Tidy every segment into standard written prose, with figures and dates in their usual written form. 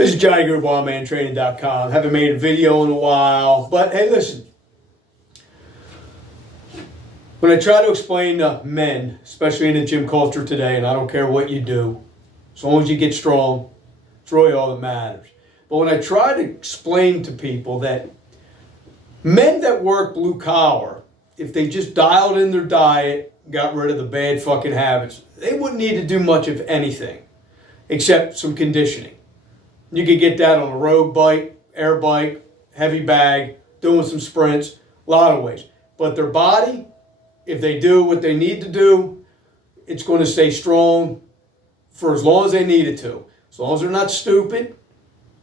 This is Johnny Grube, OneManTraining.com. Haven't made a video in a while, but hey, listen. When I try to explain to men, especially in the gym culture today, and I don't care what you do, as long as you get strong, it's really all that matters. But when I try to explain to people that men that work blue collar, if they just dialed in their diet, got rid of the bad fucking habits, they wouldn't need to do much of anything except some conditioning. You could get that on a road bike, air bike, heavy bag, doing some sprints, a lot of ways. But their body, if they do what they need to do, it's going to stay strong for as long as they need it to. As long as they're not stupid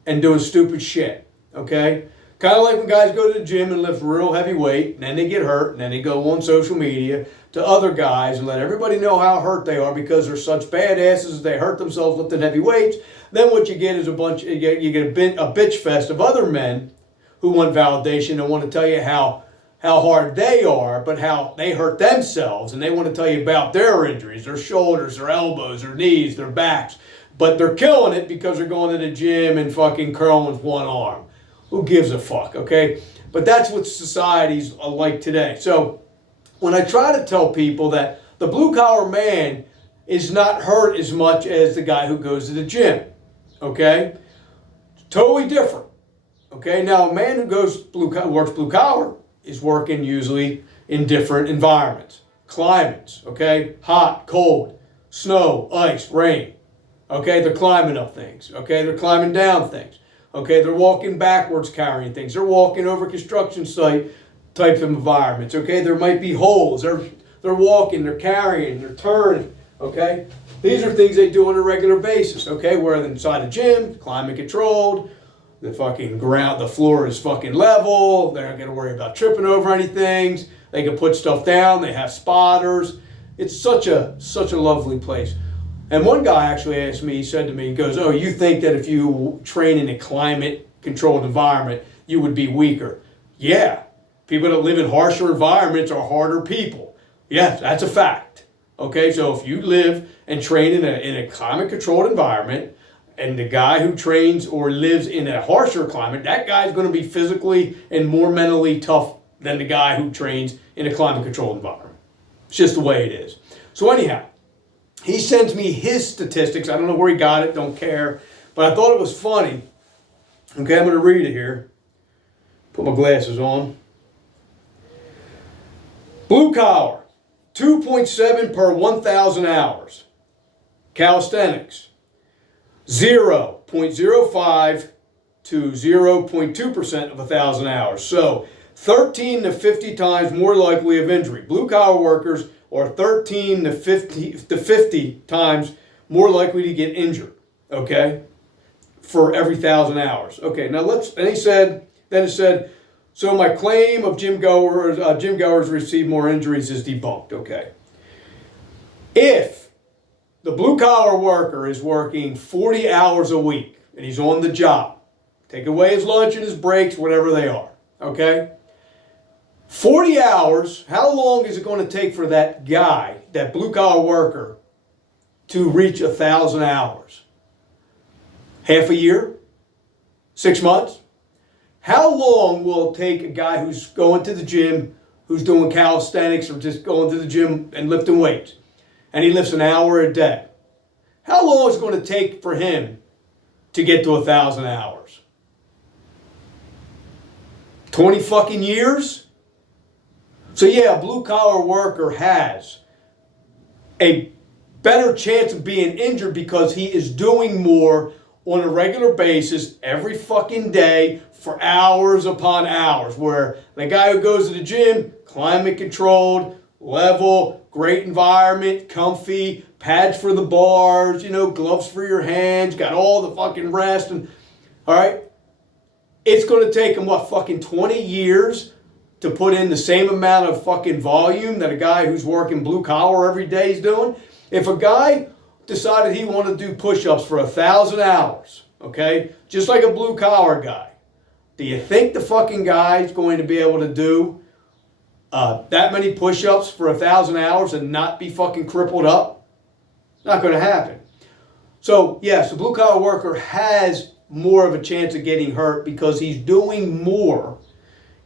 and doing stupid shit, okay? Kind of like when guys go to the gym and lift real heavy weight, and then they get hurt, and then they go on social media to other guys and let everybody know how hurt they are because they're such badasses, they hurt themselves lifting heavy weights. Then what you get is a bitch fest of other men who want validation and want to tell you how hard they are, but how they hurt themselves, and they want to tell you about their injuries, their shoulders, their elbows, their knees, their backs. But they're killing it because they're going to the gym and fucking curling with one arm. Who gives a fuck, okay? But that's what society's like today. So when I try to tell people that the blue-collar man is not hurt as much as the guy who goes to the gym, okay? Totally different, okay? Now, a man who works blue-collar is working usually in different environments, climates, okay? Hot, cold, snow, ice, rain, okay? They're climbing up things, okay? They're climbing down things. Okay, they're walking backwards carrying things. They're walking over construction site types of environments. Okay, there might be holes. They're walking, they're carrying, they're turning. Okay, these are things they do on a regular basis. Okay, where inside a gym, climate controlled, the fucking ground, the floor is fucking level. They're not gonna worry about tripping over anything. They can put stuff down. They have spotters. It's such a lovely place. And one guy actually asked me, he said to me, he goes, "Oh, you think that if you train in a climate-controlled environment, you would be weaker?" Yeah. People that live in harsher environments are harder people. Yes, that's a fact. Okay, so if you live and train in a climate-controlled environment, and the guy who trains or lives in a harsher climate, that guy's going to be physically and more mentally tough than the guy who trains in a climate-controlled environment. It's just the way it is. So anyhow, he sends me his statistics. I don't know where he got it, don't care. But I thought it was funny. Okay, I'm going to read it here. Put my glasses on. Blue collar, 2.7 per 1,000 hours. Calisthenics, 0.05 to 0.2% of 1,000 hours. So 13 to 50 times more likely of injury. Blue collar workers are 13 to 50 times more likely to get injured, okay, for every 1,000 hours. Okay, now then it said, so my claim of gym goers receive more injuries is debunked, okay. If the blue collar worker is working 40 hours a week and he's on the job, take away his lunch and his breaks, whatever they are, okay, 40 hours, how long is it going to take for that guy, that blue-collar worker, to reach 1,000 hours? Half a year? 6 months? How long will it take a guy who's going to the gym, who's doing calisthenics or just going to the gym and lifting weights, and he lifts an hour a day? How long is it going to take for him to get to 1,000 hours? 20 fucking years? So yeah, a blue-collar worker has a better chance of being injured because he is doing more on a regular basis every fucking day for hours upon hours. Where the guy who goes to the gym, climate-controlled, level, great environment, comfy, pads for the bars, gloves for your hands, got all the fucking rest, and all right, it's going to take him, 20 years to put in the same amount of fucking volume that a guy who's working blue collar every day is doing. If a guy decided he wanted to do push-ups for 1,000 hours, okay, just like a blue collar guy, do you think the fucking guy is going to be able to do that many push-ups for 1,000 hours and not be fucking crippled up? Not going to happen. So yes, the blue collar worker has more of a chance of getting hurt because he's doing more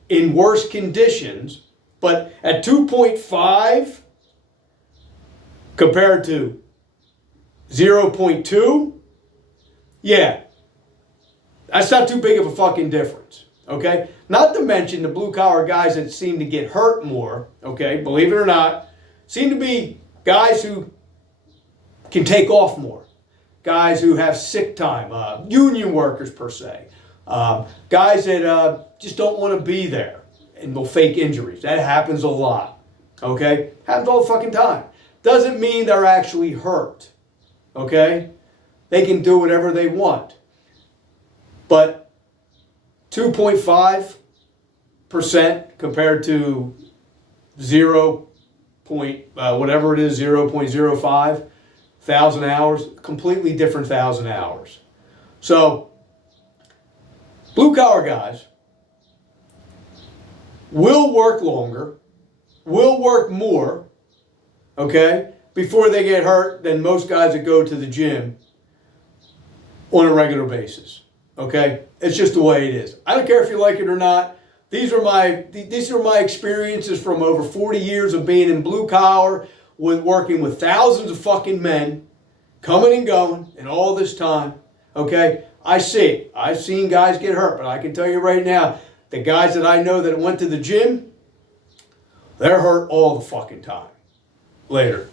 in worse conditions. But at 2.5 compared to 0.2, yeah, that's not too big of a fucking difference, okay? Not to mention the blue-collar guys that seem to get hurt more, okay, believe it or not, seem to be guys who can take off more, guys who have sick time, union workers per se, guys that just don't want to be there and will fake injuries. That happens a lot, okay? Happens all the fucking time. Doesn't mean they're actually hurt, okay? They can do whatever they want. But 2.5% compared to 0.05 thousand hours, completely different 1,000 hours. So, blue collar guys will work longer, will work more, okay, before they get hurt than most guys that go to the gym on a regular basis. Okay? It's just the way it is. I don't care if you like it or not. These are my experiences from over 40 years of being in blue collar, with working with thousands of fucking men, coming and going, and all this time. Okay? I see it. I've seen guys get hurt, but I can tell you right now, the guys that I know that went to the gym, they're hurt all the fucking time. Later.